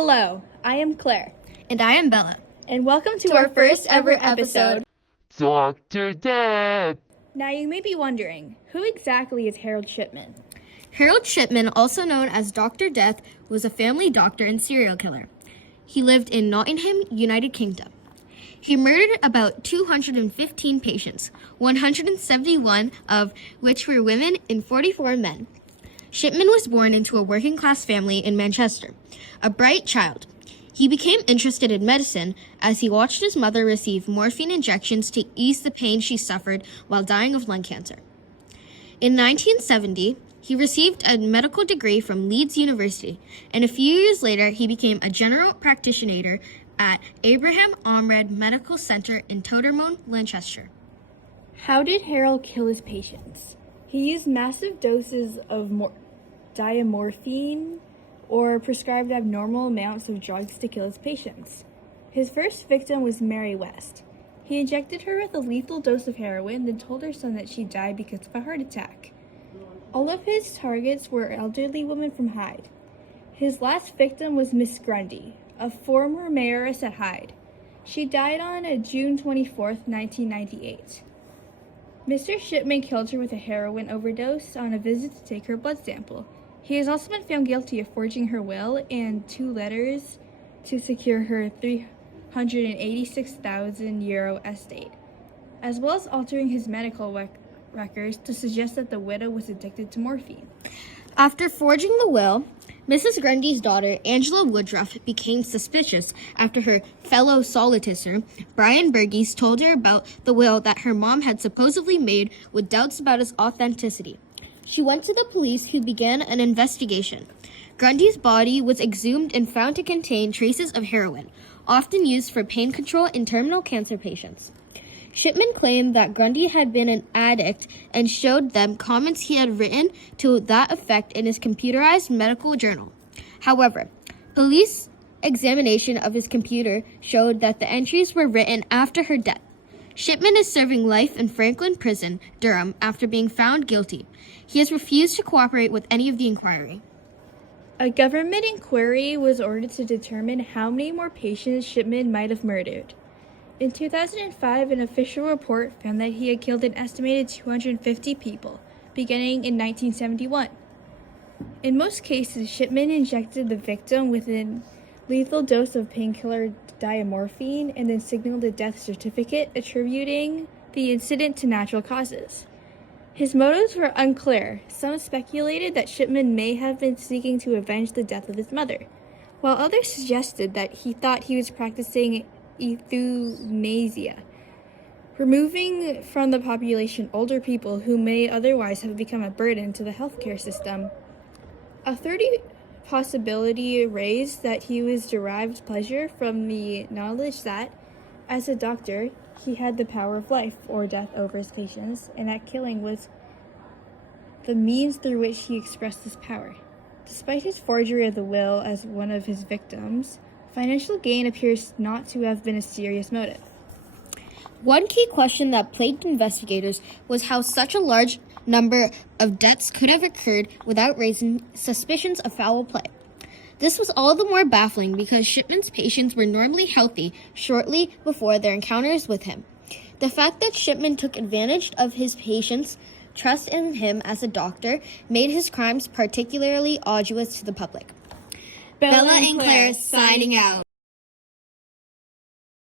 Hello, I am Claire, And I am Bella. and welcome to our first ever episode. Dr. Death. Now you may be wondering, who exactly is Harold Shipman? Harold Shipman, also known as Dr. Death, was a family doctor and serial killer. He lived in Nottingham, United Kingdom. He murdered about 215 patients, 171 of which were women and 44 men. Shipman was born into a working-class family in Manchester, a bright child. He became interested in medicine as he watched his mother receive morphine injections to ease the pain she suffered while dying of lung cancer. In 1970, he received a medical degree from Leeds University, and a few years later, he became a general practitioner at Abraham Amred Medical Center in Tottermone, Lancaster. How did Harold kill his patients? He used massive doses of diamorphine or prescribed abnormal amounts of drugs to kill his patients. His first victim was Mary West. He injected her with a lethal dose of heroin, then told her son that she died because of a heart attack. All of his targets were elderly women from Hyde. His last victim was Miss Grundy, a former mayoress at Hyde. She died on June 24, 1998. Mr. Shipman killed her with a heroin overdose on a visit to take her blood sample. He has also been found guilty of forging her will and 2 letters to secure her €386,000 estate, as well as altering his medical records to suggest that the widow was addicted to morphine. After forging the will, Mrs. Grundy's daughter, Angela Woodruff, became suspicious after her fellow solicitor, Brian Burgess, told her about the will that her mom had supposedly made with doubts about its authenticity. She went to the police, who began an investigation. Grundy's body was exhumed and found to contain traces of heroin, often used for pain control in terminal cancer patients. Shipman claimed that Grundy had been an addict and showed them comments he had written to that effect in his computerized medical journal. However, police examination of his computer showed that the entries were written after her death. Shipman is serving life in Franklin Prison, Durham, after being found guilty. He has refused to cooperate with any of the inquiry. A government inquiry was ordered to determine how many more patients Shipman might have murdered. In 2005, an official report found that he had killed an estimated 250 people, beginning in 1971. In most cases, Shipman injected the victim with a lethal dose of painkiller diamorphine and then signaled a death certificate attributing the incident to natural causes. His motives were unclear. Some speculated that Shipman may have been seeking to avenge the death of his mother, while others suggested that he thought he was practicing euthanasia, removing from the population older people who may otherwise have become a burden to the healthcare system. A third possibility raised that he was derived pleasure from the knowledge that, as a doctor, he had the power of life or death over his patients, and that killing was the means through which he expressed this power. Despite his forgery of the will as one of his victims, financial gain appears not to have been a serious motive. One key question that plagued investigators was how such a large number of deaths could have occurred without raising suspicions of foul play. This was all the more baffling because Shipman's patients were normally healthy shortly before their encounters with him. The fact that Shipman took advantage of his patients' trust in him as a doctor made his crimes particularly arduous to the public. Bella and Claire signing out.